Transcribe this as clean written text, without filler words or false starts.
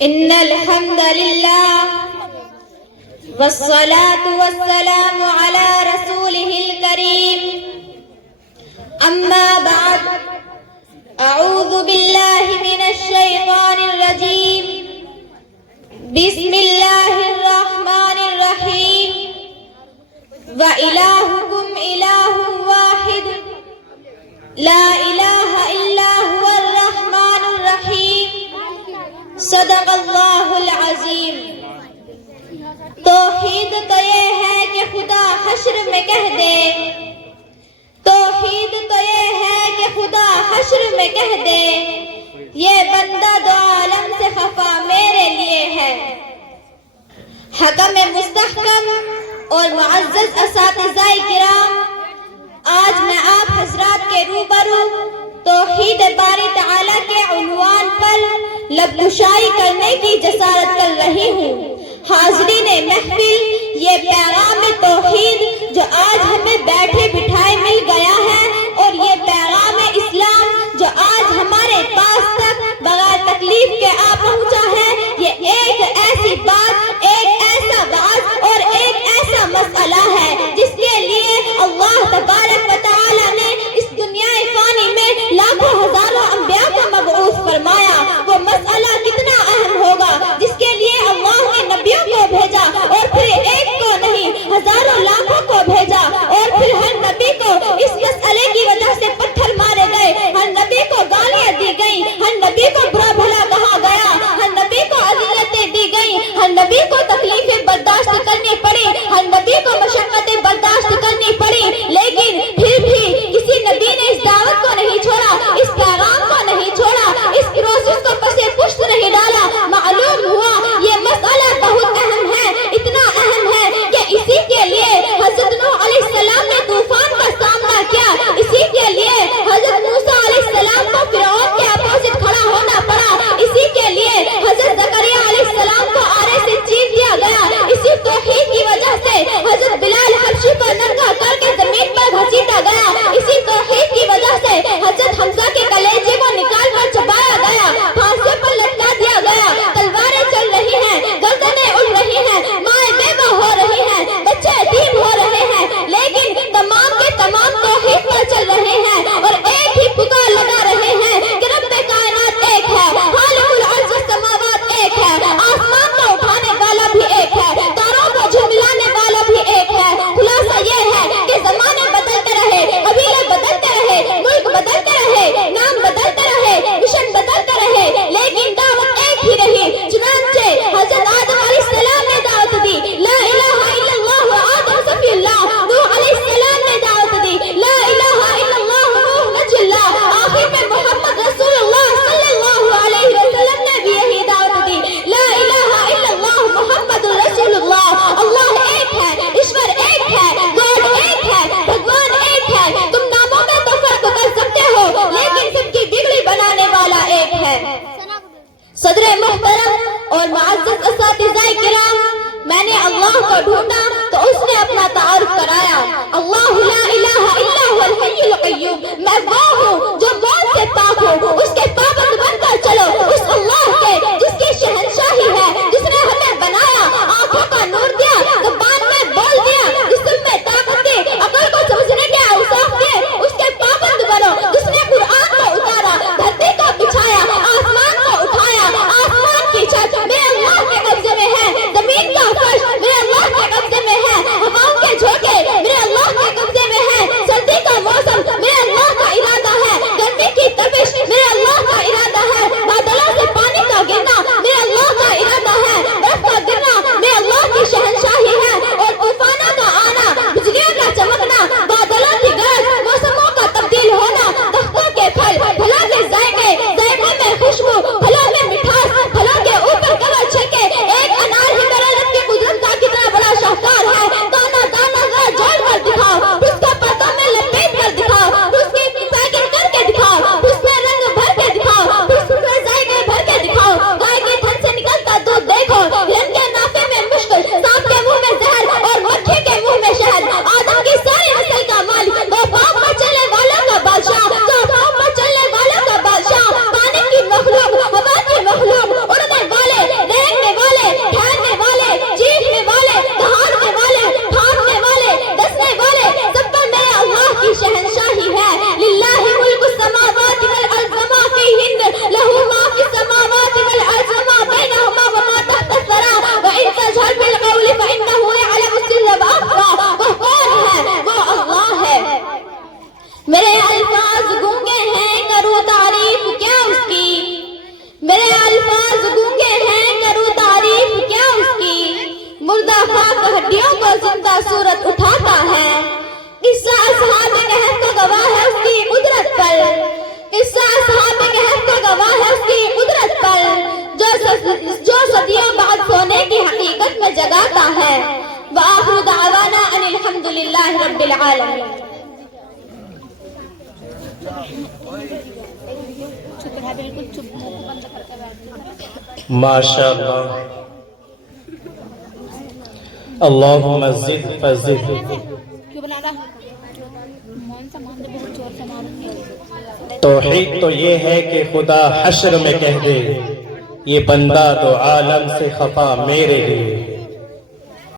إن الحمد لله والصلاة والسلام على رسوله الكريم أما بعد أعوذ بالله من الشيطان الرجيم بسم الله الرحمن الرحيم وإلهكم إله واحد لا إله إلا هو الرحمن الرحيم صدق اللہ العظیم۔ توحید تو یہ ہے کہ خدا حشر میں کہہ دے، توحید تو یہ ہے کہ خدا حشر میں کہہ دے، یہ بندہ دو عالم سے خفا میرے لیے ہے۔ حکم مستحکم اور معزز اساتذہ کرام، آج میں آپ حضرات کے روبرو توحید باری تعالیٰ کے عنوان پر لب کشائی کرنے کی جسارت کر رہی ہوں۔ حاضرین محفل، یہ پیغام توحید جو آج ہمیں بیٹھے بٹھائے مل گیا ہے، اور یہ پیغام اسلام جو آج ہمارے پاس تک بغیر تکلیف کے آ پہنچا ہے، یہ ایک ایسی بات، ایک ایسا باز اور ایک ایسا مسئلہ ہے جس کے لیے اللہ تبارک و تعالی نے اس دنیا فانی میں لاکھوں ہزاروں انبیاء کو مبعوث فرمایا۔ وہ مسئلہ کتنا اہم ہوگا جس کے لیے اللہ نے نبیوں کو بھیجا، اور پھر ایک کو نہیں ہزاروں لاکھوں کو بھیجا، اور پھر ہر نبی کو اس مسئلے کی وجہ سے پتھر مارے گئے، ہر نبی کو گالیاں دی گئیں، ہر نبی کو برا بھلا کہا گیا، ہر نبی کو اذیتیں دی گئیں، ہر نبی کو تکلیفیں برداشت کرنی پڑی، ہر نبی کو مشقتیں برداشت کرنی پڑی، لیکن پھر بھی کسی نبی نے اس دعوت کو نہیں چھوڑا، اس پیغام کو نہیں چھوڑا، اس پروسیس کو پسے پشت نہیں ڈالا۔ معلوم ہوا یہ مسئلہ بہت اہم ہے، اتنا اہم ہے کہ اسی کے لیے حضرت نوح علیہ السلام نے طوفان کا سامنا کیا، اسی کے لیے حضرت موسیٰ علیہ السلام کو فرعون کے اپوزٹ کھڑا ہونا پڑا، اسی کے لیے حضرت زکریا علیہ السلام کو آرے سے چیر دیا گیا، اسی توحید کی وجہ سے حضرت بلال حبشی کو ننگا کر کے زمین پر گھسیٹا گیا، اسی توحید کی وجہ سے حضرت حمزہ کے کلیجے کو نکال کر چبایا گیا، پھانسی پر لٹکا دیا گیا، تلواریں چل رہی ہیں، گردنیں اڑ رہی ہیں، مائیں بیوہ ہو رہی ہیں، بچے یتیم ہو رہے ہیں، لیکن تمام کے تمام توحید پر چل رہے ہیں، اور ایک ہی پکار لگا رہے ہیں کہ رب کائنات ایک ہے، خالق الارض والسماوات ایک ہے، آسمان کو اٹھانے والا بھی ایک ہے، تاروں کو جھملانے والا بھی ایک ہے۔ خلاصہ یہ ہے کہ زمانے بدلتے رہے، قبیلے بدلتے رہے، ملک بدلتے رہے، نام بدلتے رہے، مشن بدلتے رہے، لیکن دعوت ایک ہی رہی۔ چنانچہ حضرت آدم علیہ السلام نے دعوت دی، لا الہ الا اللہ آدم صفی اللہ، نوح علیہ السلام نے دعوت دی، لا الہ الا اللہ نوح نجی اللہ، آخر میں محمد رسول اللہ صلی اللہ علیہ وسلم نے بھی یہی دعوت دی، لا الہ الا اللہ محمد رسول اللہ۔ اللہ ایک ہے، ایشور ایک ہے، گاڈ ایک ہے، بھگوان ایک ہے۔ تم ناموں میں تو فرق کر سکتے ہو، لیکن سب کی بگڑی بنانے والا ایک ہے۔ صدر محترم اور معزز اساتذہ کرام، میں نے اللہ کو ڈھونڈا تو اس نے اپنا تعارف کرایا، اللہ لا الہ الا هو الحی القیوم، میں وہ ہوں جو موت سے پاک ہوں، اس کے پابند بن کر چلو، اس اللہ کے جس کی شہنشاہی ہے، جس نے ہمیں بنایا، آنکھوں کا نور دیا، زبان میں بول دیا، جسم میں طاقت دی، عقل کو سمجھنے کے اوصاف دیے، اس کے پابند بنو، جس نے قرآن کو اتارا، دھرتی کو بچھایا، آسمان کو اٹھایا، آسمان کی چھت میرے اللہ کے قبضے میں ہے، زمین کا فرش میرے اللہ کے قبضے میں ہے، ہواؤں کے جھونکے میرے اللہ کے قبضے میں ہے، سردی کا موسم میرے اللہ کا ارادہ ہے، گرمی کی تپش میرے اللہ کا پاک ہڈیوں کو زندہ صورت اٹھاتا ہے۔ قصہ اصحاب کہف کا گواہ ہے اس کی قدرت پر، قصہ اصحاب کہف کا گواہ ہے اس کی قدرت پر، جو صدیوں بعد سونے کی حقیقت میں جگاتا ہے۔ وآخر دعوانا ان الحمدللہ رب العالمین۔ ماشاء اللہ، اللہم زد فزد۔ توحید تو یہ ہے کہ خدا حشر میں کہہ دے، یہ بندہ دو عالم سے خفا میرے لیے۔